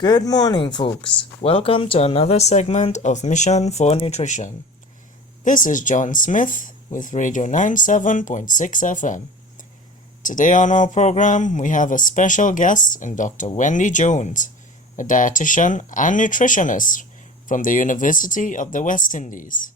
Good morning, folks. Welcome to another segment of Mission for Nutrition. This is John Smith with Radio 97.6 FM. Today on our program, we have a special guest in Dr. Wendy Jones, a dietitian and nutritionist from the University of the West Indies.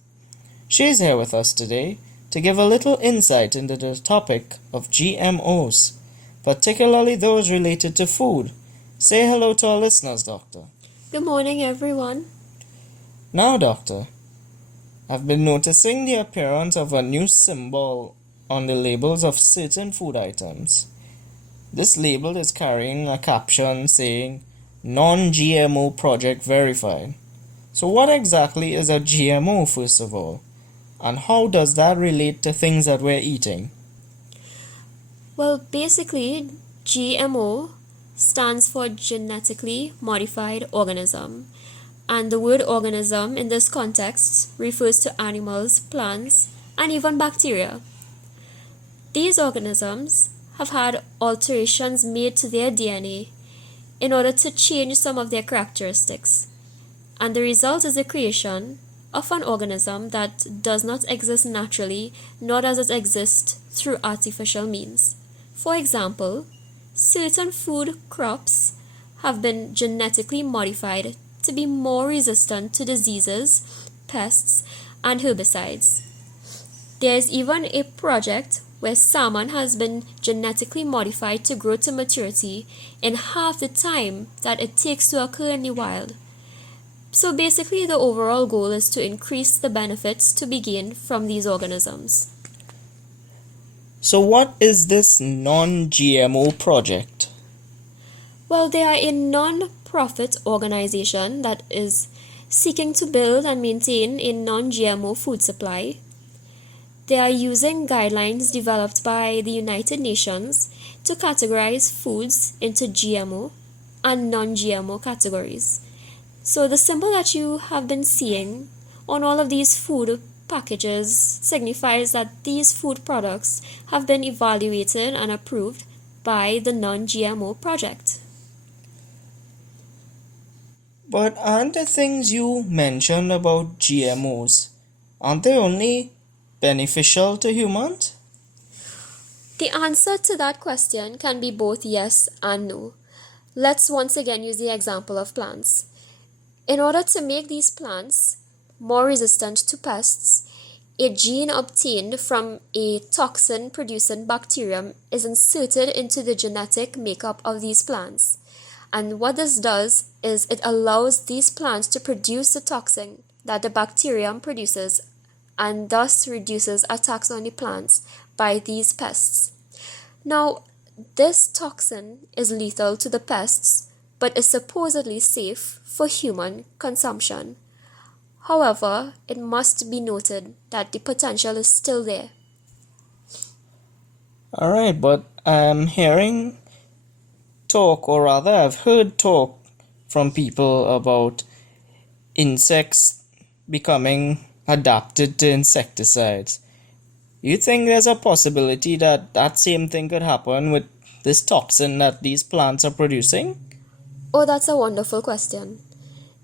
She is here with us today to give a little insight into the topic of GMOs, particularly those related to food. Say hello to our listeners, Doctor. Good morning, everyone. Now, Doctor, I've been noticing the appearance of a new symbol on the labels of certain food items. This label is carrying a caption saying, Non-GMO Project Verified. So what exactly is a GMO, first of all? And how does that relate to things that we're eating? Well, basically, GMO stands for genetically modified organism, and the word organism in this context refers to animals, plants, and even bacteria. These organisms have had alterations made to their DNA in order to change some of their characteristics, and the result is the creation of an organism that does not exist naturally, nor does it exist through artificial means. For example, certain food crops have been genetically modified to be more resistant to diseases, pests, and herbicides. There is even a project where salmon has been genetically modified to grow to maturity in half the time that it takes to occur in the wild. So basically, the overall goal is to increase the benefits to be gained from these organisms. So what is this non-GMO project? Well, they are a non-profit organization that is seeking to build and maintain a non-GMO food supply. They are using guidelines developed by the United Nations to categorize foods into GMO and non-GMO categories. So the symbol that you have been seeing on all of these food packages signifies that these food products have been evaluated and approved by the non-GMO project. But aren't the things you mentioned about GMOs, aren't they only beneficial to humans? The answer to that question can be both yes and no. Let's once again use the example of plants. In order to make these plants more resistant to pests, a gene obtained from a toxin-producing bacterium is inserted into the genetic makeup of these plants. And what this does is it allows these plants to produce the toxin that the bacterium produces and thus reduces attacks on the plants by these pests. Now, this toxin is lethal to the pests, but is supposedly safe for human consumption. However, it must be noted that the potential is still there. Alright, but I'm hearing talk, or rather I've heard talk from people about insects becoming adapted to insecticides. You think there's a possibility that that same thing could happen with this toxin that these plants are producing? Oh, that's a wonderful question.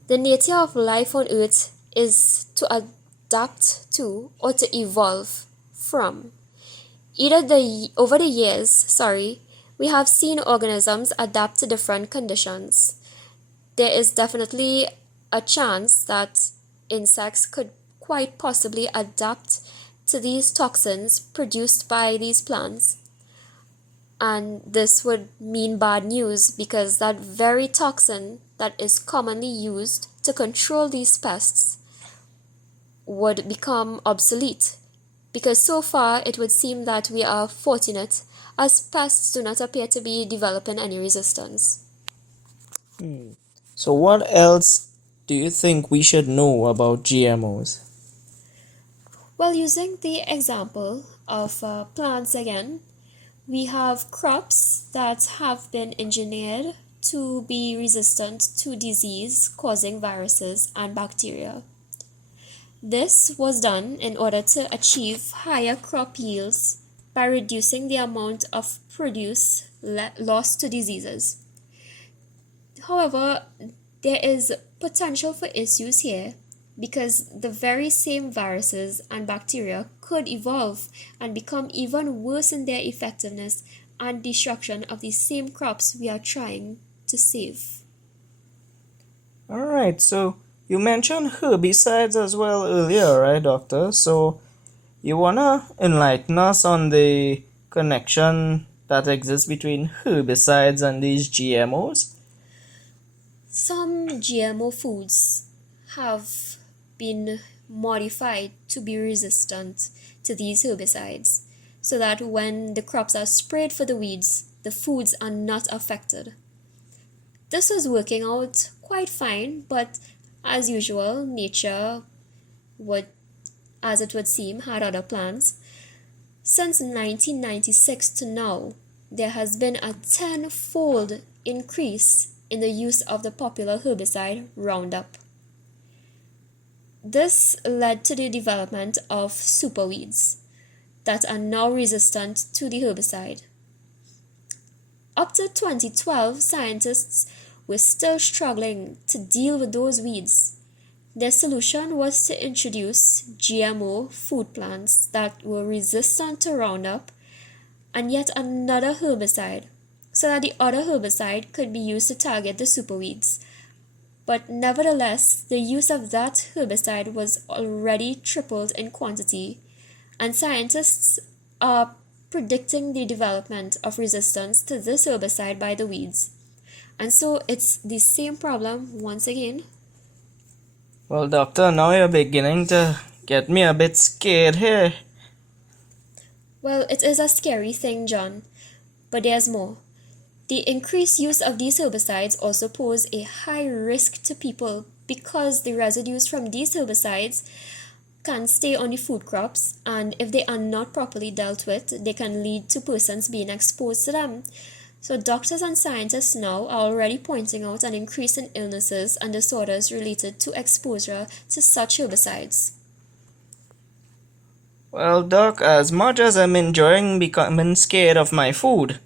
The nature of life on Earth is to adapt to or to evolve from. Over the years, we have seen organisms adapt to different conditions. There is definitely a chance that insects could quite possibly adapt to these toxins produced by these plants. And this would mean bad news because that very toxin that is commonly used to control these pests would become obsolete. Because so far it would seem that we are fortunate as pests do not appear to be developing any resistance. So what else do you think we should know about GMOs? Well, using the example of plants again, we have crops that have been engineered to be resistant to disease causing viruses and bacteria. This was done in order to achieve higher crop yields by reducing the amount of produce lost to diseases. However, there is potential for issues here because the very same viruses and bacteria could evolve and become even worse in their effectiveness and destruction of the same crops we are trying to save. Alright, so you mentioned herbicides as well earlier, right, Doctor? So you wanna enlighten us on the connection that exists between herbicides and these GMOs? Some GMO foods have been modified to be resistant to these herbicides so that when the crops are sprayed for the weeds, the foods are not affected. This was working out quite fine, but as usual, nature would, as it would seem, had other plans. Since 1996 to now, there has been a tenfold increase in the use of the popular herbicide Roundup. This led to the development of superweeds that are now resistant to the herbicide. Up to 2012, scientists were still struggling to deal with those weeds. Their solution was to introduce GMO food plants that were resistant to Roundup and yet another herbicide so that the other herbicide could be used to target the superweeds. But nevertheless, the use of that herbicide was already tripled in quantity, and scientists are predicting the development of resistance to this herbicide by the weeds. And so it's the same problem once again. Well, Doctor, now you're beginning to get me a bit scared here. Well, it is a scary thing, John, but there's more. The increased use of these herbicides also pose a high risk to people because the residues from these herbicides can stay on the food crops, and if they are not properly dealt with, they can lead to persons being exposed to them. So doctors and scientists now are already pointing out an increase in illnesses and disorders related to exposure to such herbicides. Well, Doc, as much as I'm enjoying becoming scared of my food,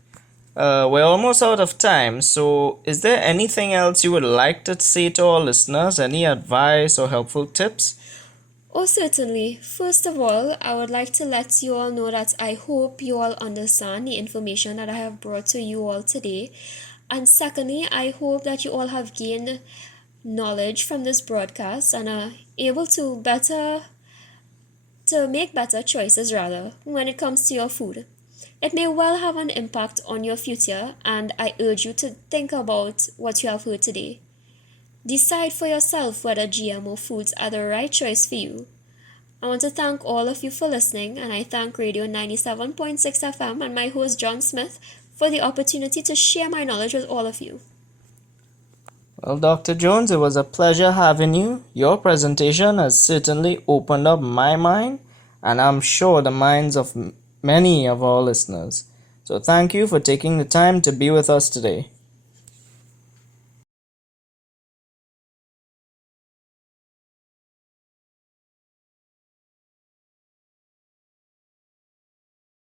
we're almost out of time, so is there anything else you would like to say to our listeners? Any advice or helpful tips? Oh, certainly. First of all, I would like to let you all know that I hope you all understand the information that I have brought to you all today. And secondly, I hope that you all have gained knowledge from this broadcast and are able to make better choices when it comes to your food. It may well have an impact on your future, and I urge you to think about what you have heard today. Decide for yourself whether GMO foods are the right choice for you. I want to thank all of you for listening, and I thank Radio 97.6 FM and my host John Smith for the opportunity to share my knowledge with all of you. Well, Dr. Jones, it was a pleasure having you. Your presentation has certainly opened up my mind, and I'm sure the minds of many of our listeners. So thank you for taking the time to be with us today.